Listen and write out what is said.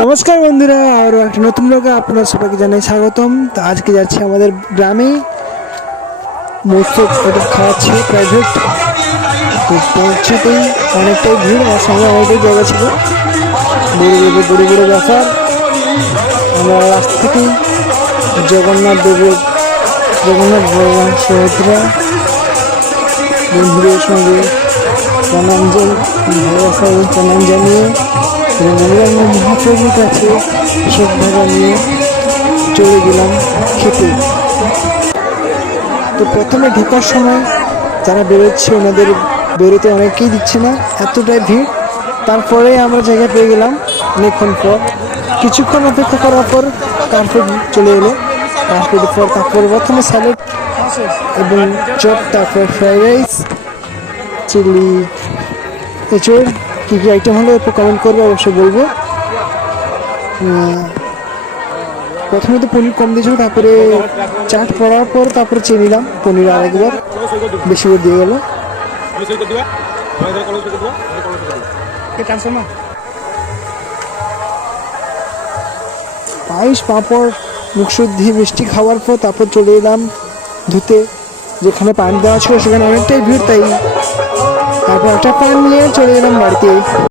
নমস্কার বন্ধুরা, আরও একটা নতুন ব্লগে আপনার সবাইকে জানাই স্বাগতম। তো আজকে যাচ্ছি আমাদের গ্রামে, মোস্ট খাওয়াচ্ছি প্রাইভেট। তো পৌঁছতেই অনেকটাই ভিড়, আমার সঙ্গে অনেকটাই জায়গা ছিল, বড় বড় ব্যাপার। আমরা রাস্তা থেকেই জগন্নাথ ভগবান সুভদ্রা বন্ধুদের সঙ্গে ভালোবাসা এবং প্রণাম জানিয়ে মহাপ্রভুর কাছে শ্রদ্ধা নিয়ে চলে গেলাম খেতে। তো প্রথমে ঢোকার সময় যারা বেরোচ্ছে ওনাদের বেরোতে অনেকেই দিচ্ছে না, এতটাই ভিড়। তারপরে আমরা জায়গা পেয়ে গেলাম অনেকক্ষণ পর। কিছুক্ষণ অপেক্ষা করার পর কার্পেট চলে এলো। কার্পেটের পর তারপরে প্রথমে স্যালাড এবং চপ, তারপর ফ্রাইড রাইস, চিলি, এঁচড়। কী কী আইটেম হলো একটু কমেন্ট করবে, অবশ্যই বলবো। প্রথমে তো পনির কম দিয়েছিল, তারপরে চাট পড়ার পর তারপরে চেয়ে নিলাম পনির আরেকবার বেশি করে দিয়ে গেল। পায়েস, পাঁপড়, মুখশুদ্ধি, মিষ্টি খাওয়ার পর তারপর চলে এলাম ধুতে। যেখানে পানি দেওয়া ছিল সেখানে অনেকটাই ভিড়, তাই তারপর একটা পান নিয়ে চলে এলাম বাড়িতে।